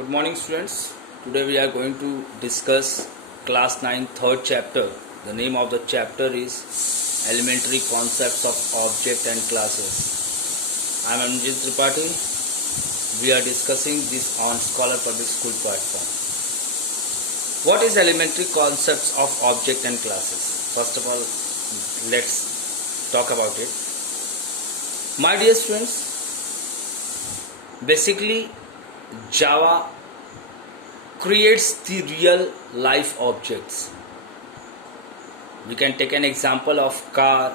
Good morning, students. Today we are going to discuss class 9 third chapter. The name of the chapter is Elementary Concepts of Object and Classes. I am Anjit Tripathi. We are discussing this on Scholar Public School platform. What is elementary concepts of object and classes? First of all, let's talk about it. My dear students, basically Java creates the real life objects. We can take an example of car,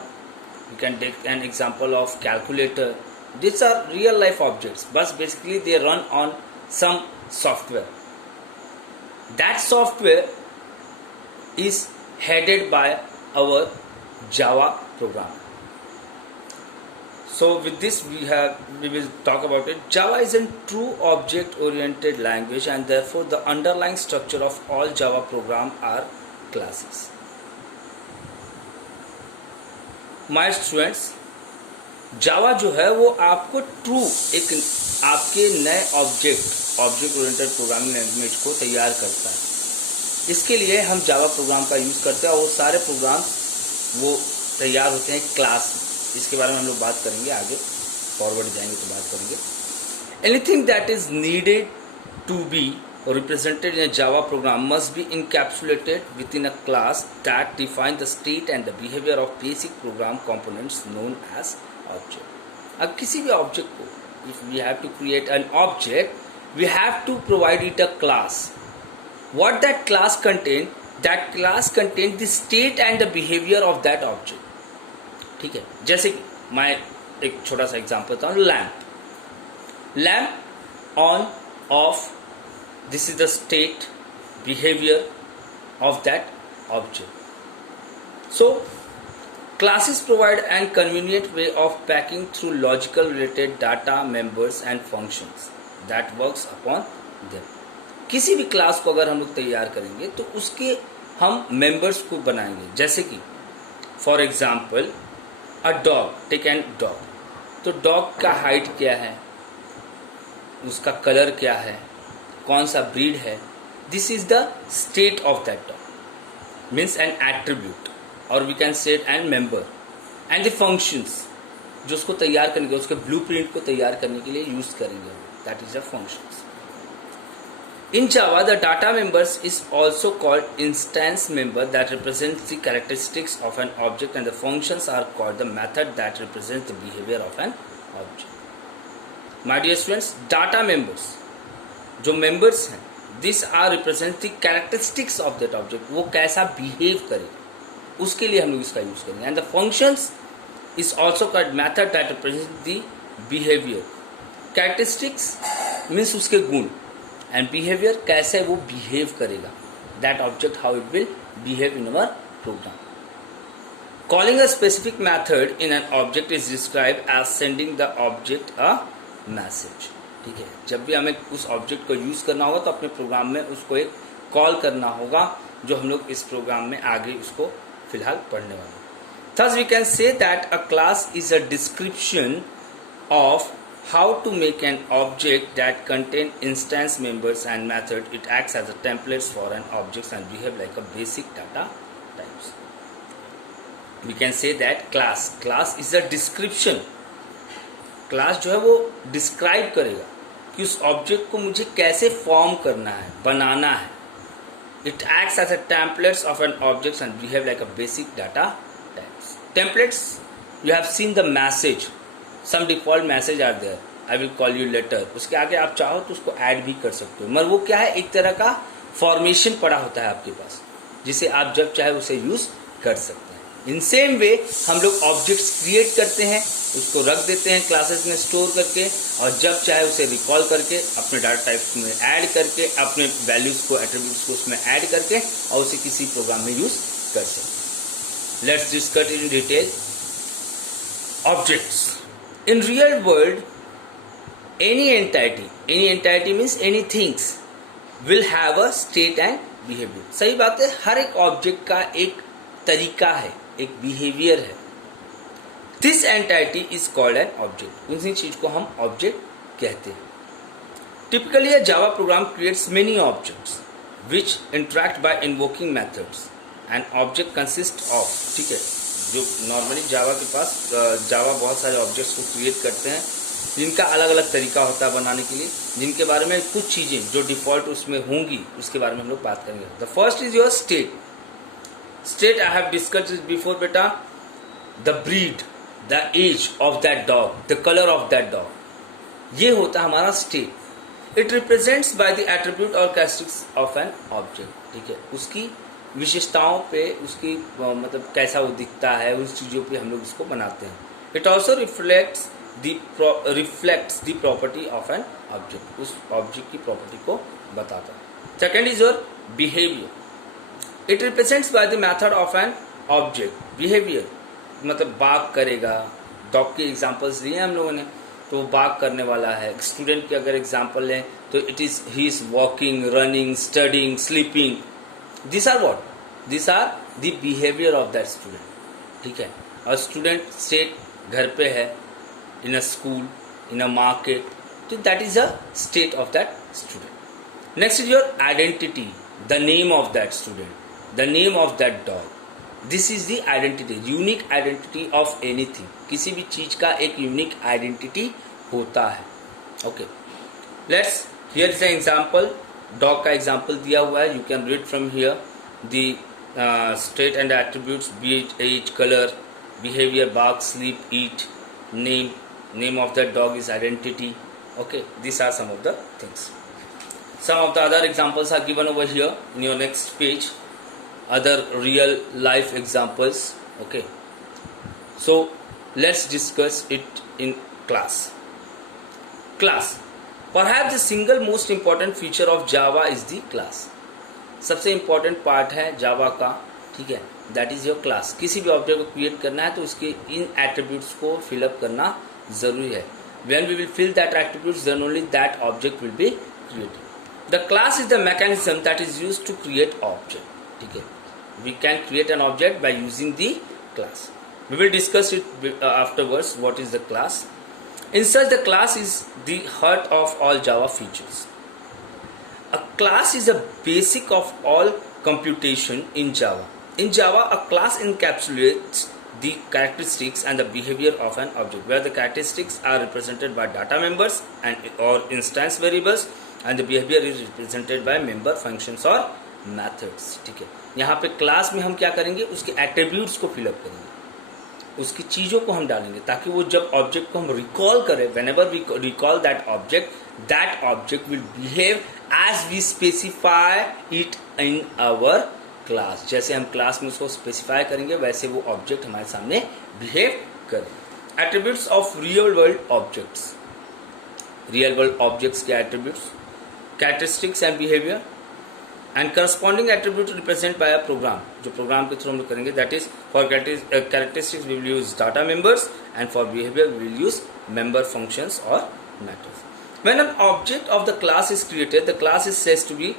we can take an example of calculator. These are real life objects, but basically they run on some software. That software is headed by our Java program. So with this we will talk about it. Java is a true object-oriented language, and therefore the underlying structure of all Java programs are classes. My students, Java जो है वो आपको true एक आपके नए object oriented programming language को तैयार करता है. इसके लिए हम जावा प्रोग्राम का यूज़ करते हैं और वो सारे प्रोग्राम वो तैयार होते हैं क्लास में. इसके बारे में हम लोग बात करेंगे आगे, फॉरवर्ड जाएंगे तो बात करेंगे. Anything that is needed to be represented in a Java program must be encapsulated within a class that define the state and the behavior of basic program components known as object. अब किसी भी object को, if we have to create an object, we have to provide it a class. What that class contain? That class contains the state and the behavior of that object. ठीक है, जैसे कि मैं एक छोटा सा एग्जांपल देता हूँ. Lamp on off, this is the state behavior of that object. So classes provide an convenient way of packing through logical related data, members and functions that works upon them. किसी भी class को अगर हम लोग तैयार करेंगे तो उसके हम मेंबर्स को बनाएंगे. जैसे कि for example a dog, take an dog. तो डॉग का हाइट क्या है, उसका कलर क्या है, कौन सा ब्रीड है. This is the state of that dog, means an attribute, और we can set an member and the functions जो उसको तैयार करेंगे, उसके ब्लूप्रिंट को तैयार करने के लिए यूज करेंगे. That is the functions. In Java the data members is also called instance member that represents the characteristics of an object and the functions are called the method that represents the behaviour of an object. My dear students, data members जो members हैं, this are represent the characteristics of that object. वो कैसा behave करे, उसके लिए हम लोग इसका यूज करेंगे. And the functions is also called method that represent the behaviour. Characteristics means उसके गुण, एंड बिहेवियर कैसे वो बिहेव करेगा, that object how it will behave in our program. Calling a specific method in an object is describe as sending the object a message. ठीक है, जब भी हमें उस ऑब्जेक्ट को यूज करना होगा तो अपने प्रोग्राम में उसको एक कॉल करना होगा, जो हम लोग इस प्रोग्राम में आगे उसको फिलहाल पढ़ने वाले हैं. Thus we can say that a class is a description of how to make an object that contain instance members and method. It acts as a templates for an objects and behave like a basic data types. We can say that class is a description. Class जो है वो describe करेगा कि उस object को मुझे कैसे form करना है, बनाना है. It acts as a templates of an objects and behave like a basic data types. Templates, you have seen the message, some default message are there, I will call you later. उसके आगे आप चाहो तो उसको add भी कर सकते हो, मगर वो क्या है, एक तरह का फॉर्मेशन पड़ा होता है आपके पास, जिसे आप जब चाहे उसे यूज कर सकते हैं. इन सेम वे हम लोग ऑब्जेक्ट्स क्रिएट करते हैं, उसको रख देते हैं क्लासेस में स्टोर करके, और जब चाहे उसे रिकॉल करके अपने डाटा टाइप्स में ऐड करके, अपने वैल्यूज को, एट्रीब्यूट्स को उसमें ऐड करके और उसे किसी प्रोग्राम में यूज कर सकते हैं. Let's discuss in detail objects. In real world any entity means any things will have a state and behaviour. सही बात है, हर एक ऑब्जेक्ट का एक तरीका है, एक बिहेवियर है. This entity is called an object. उसी चीज को हम ऑब्जेक्ट कहते हैं. Typically, a Java program creates many objects which interact by invoking methods. An object consists of, ठीक है, जो नॉर्मली जावा के पास जावा बहुत सारे ऑब्जेक्ट्स को क्रिएट करते हैं जिनका अलग अलग तरीका होता है बनाने के लिए, जिनके बारे में कुछ चीज़ें जो डिफ़ॉल्ट उसमें होंगी उसके बारे में हम लोग बात करेंगे. The first is your state. State I have discussed it before बेटा. The breed, the age of that dog, the colour of that dog, ये होता है हमारा state. It represents by the attribute और कैरेक्टरिस्टिक्स ऑफ एन ऑब्जेक्ट. ठीक है, उसकी विशेषताओं पे, उसकी मतलब कैसा वो दिखता है, उस चीज़ों पे हम लोग उसको बनाते हैं. It also reflects the property of an object, उस ऑब्जेक्ट की प्रॉपर्टी को बताता है. Second is your behaviour. It represents by the method of an object. Behaviour मतलब बाग करेगा. डॉग के एग्जाम्पल्स दिए हम लोगों ने, तो बाग करने वाला है. स्टूडेंट की अगर एग्जाम्पल लें तो it is he is walking, running, studying, sleeping. This are what? This are the behaviour of that student. ठीक है, और स्टूडेंट स्टेट घर पे है, in a school, in a market, तो that is a state of that student. Next is your identity. The name of that student, the name of that dog. This is the identity, unique identity of anything. किसी भी चीज का एक unique identity होता है. Okay, let's here is an example. Dog का example दिया हुआ है. You can read from here the state and attributes, breed, age, colour, behaviour, bark, sleep, eat, name. Name of that dog is identity. Okay, these are some of the things. Some of the other examples are given over here in your next page. Other real life examples. Okay, so let's discuss it in class. Class, perhaps the single most important feature of Java is the class. सबसे important part है Java का, ठीक है, that is your class. किसी भी object को create करना है तो उसके इन attributes को fill up करना जरूरी है. When we will fill that attributes, then only that object will be created. The class is the mechanism that is used to create object. ठीक है, we can create an object by using the class. We will discuss it afterwards. What is the class? In such, the class is the heart of all Java features. A class is a basic of all computation in Java. In Java, a class encapsulates the characteristics and the behavior of an object, where the characteristics are represented by data members and or instance variables, and the behavior is represented by member functions or methods. ठीक है, यहाँ पे class में हम क्या करेंगे, उसके attributes को फिलअप करेंगे, उसकी चीज़ों को हम डालेंगे, ताकि वो जब ऑब्जेक्ट को हम रिकॉल करें, whenever we recall that object will behave as we specify it in our class. जैसे हम क्लास में उसको स्पेसिफाई करेंगे वैसे वो ऑब्जेक्ट हमारे सामने बिहेव करें. Attributes of real world objects. Real world objects के attributes, characteristics and behaviour, and corresponding attribute represent by a program. जो प्रोग्राम के थ्रू हम लोग करेंगे, that is for characteristics we will use data members, and for behaviour we will use member functions और methods. When an object of the class is created, the class is said to be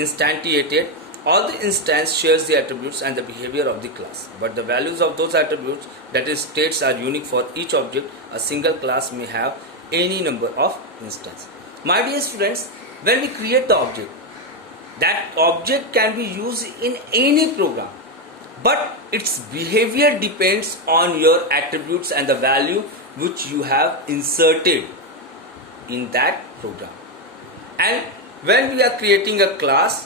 instantiated. All the instance shares the attributes and the behavior of the class, but the values of those attributes, that is states, are unique for each object. A single class may have any number of instances. My dear students, when we create the object, that object can be used in any program, but its behavior depends on your attributes and the value which you have inserted in that program. And when we are creating a class,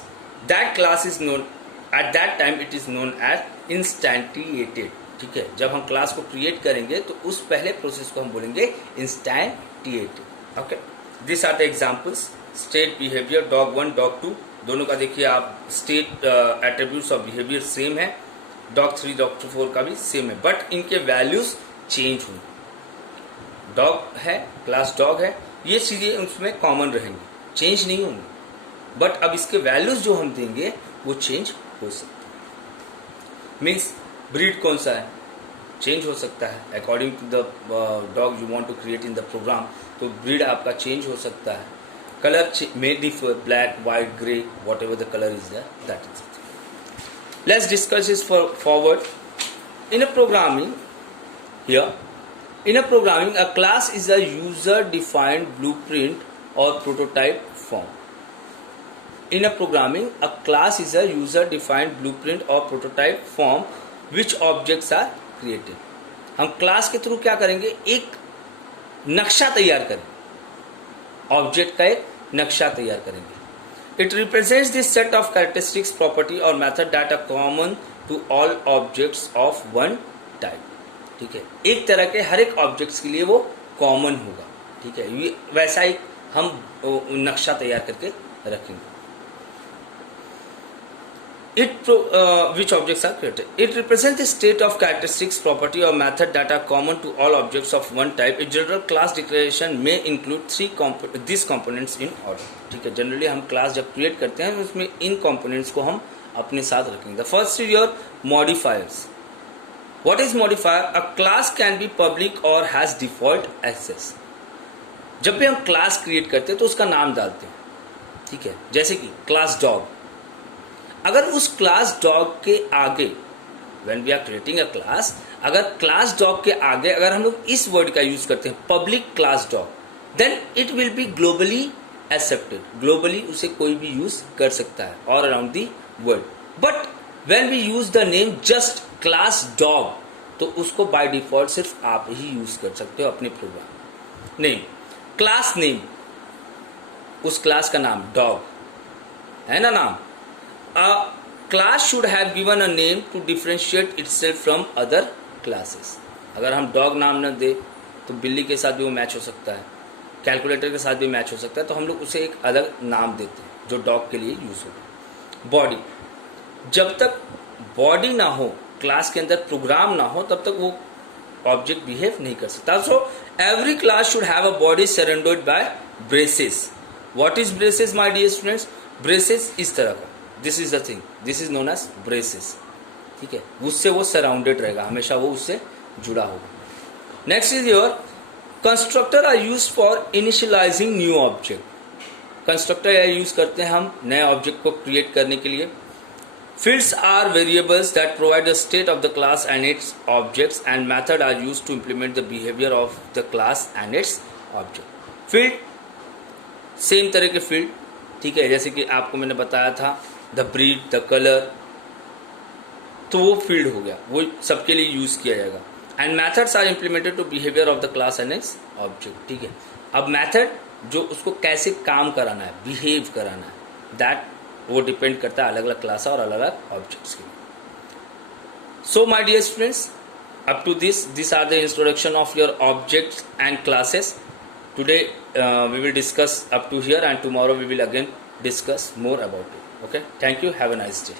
that class is known, at that time it is known as instantiated. ठीक है, जब हम class को create करेंगे तो उस पहले process को हम बोलेंगे instantiated. Okay, this are the examples. State, behaviour, dog 1, dog 2, दोनों का देखिए आप, स्टेट एट्रीब्यूट्स और बिहेवियर सेम है. डॉग 3, डॉग 4 का भी सेम है, बट इनके वैल्यूज चेंज हुए. डॉग है, क्लास डॉग है, ये चीजें उसमें कॉमन रहेंगी, चेंज नहीं होंगे, बट अब इसके वैल्यूज जो हम देंगे वो चेंज हो सकते हैं. मीन्स ब्रीड कौन सा है, चेंज हो सकता है according to the dog you want to create in the program, तो ब्रीड आपका चेंज हो सकता है. Colour may differ, black, white, grey, whatever the colour is there, that is it. Let's discuss this forward. In a programming here In a programming, a class is a user-defined blueprint or prototype form. In a programming, a class is a user-defined blueprint or prototype form which objects are created. हम class के through क्या करेंगे, एक नक्शा तैयार करेंगे, object का एक नक्शा तैयार करेंगे. It represents the set of characteristics, property और method that are common to all objects of one type. ठीक है, एक तरह के हर एक ऑब्जेक्ट्स के लिए वो कॉमन होगा. ठीक है, वैसा एक हम नक्शा तैयार करके रखेंगे. Which objects are created? It represents the state of characteristics, property or method that are common to all objects of one type. A general class declaration may include these components in order. ठीक है, generally हम class जब create करते हैं उसमें इन components को हम अपने साथ रखेंगे. The first is your modifiers. What is modifier? A class can be public or has default access. जब भी हम क्लास क्रिएट करते हैं तो उसका नाम डालते हैं. ठीक है, जैसे कि क्लास डॉग. अगर उस क्लास डॉग के आगे, when we are creating a class, अगर क्लास डॉग के आगे अगर हम लोग इस वर्ड का यूज करते हैं public class dog, then it will be globally accepted. Globally उसे कोई भी यूज कर सकता है all around the world. But when we use the name just class dog, तो उसको बाय डिफॉल्ट सिर्फ आप ही यूज कर सकते हो अपने प्रोग्राम. नेम, क्लास नेम, उस क्लास का नाम डॉग है ना नाम. A class should have given a name to differentiate itself from other classes. अगर हम डॉग नाम न दे तो बिल्ली के साथ भी वो मैच हो सकता है, कैलकुलेटर के साथ भी मैच हो सकता है, तो हम लोग उसे एक अलग नाम देते हैं जो डॉग के लिए यूज होगा. बॉडी, जब तक बॉडी ना हो, क्लास के अंदर प्रोग्राम ना हो, तब तक वो ऑब्जेक्ट बिहेव नहीं कर सकता. So every class should have a body surrounded by braces. What is braces my dear students? Braces इस तरह का, this is the thing, this is known as braces. ठीक है, उससे वो सराउंडेड रहेगा, हमेशा वो उससे जुड़ा होगा. Next is your constructor are use for initialising new object. Constructor use करते हैं हम नए ऑब्जेक्ट को क्रिएट करने के लिए. Fields are variables that provide the state of the class and its objects, and method are used to implement the behavior of the class and its object. Field, same तरह के field. ठीक है, जैसे कि आपको मैंने बताया था द ब्रीड, द कलर, तो वो फील्ड हो गया, वो सबके लिए यूज किया जाएगा. And methods are implemented to behaviour of the class and its object. ठीक है, अब मैथड जो उसको कैसे काम कराना है, बिहेव कराना है, दैट वो डिपेंड करता है अलग अलग क्लास और अलग अलग ऑब्जेक्ट्स के लिए. So my dear students, up to this are the introduction of your objects and classes. Today we will discuss up to here, and tomorrow we will again discuss more about it. Okay, thank you, have a nice day.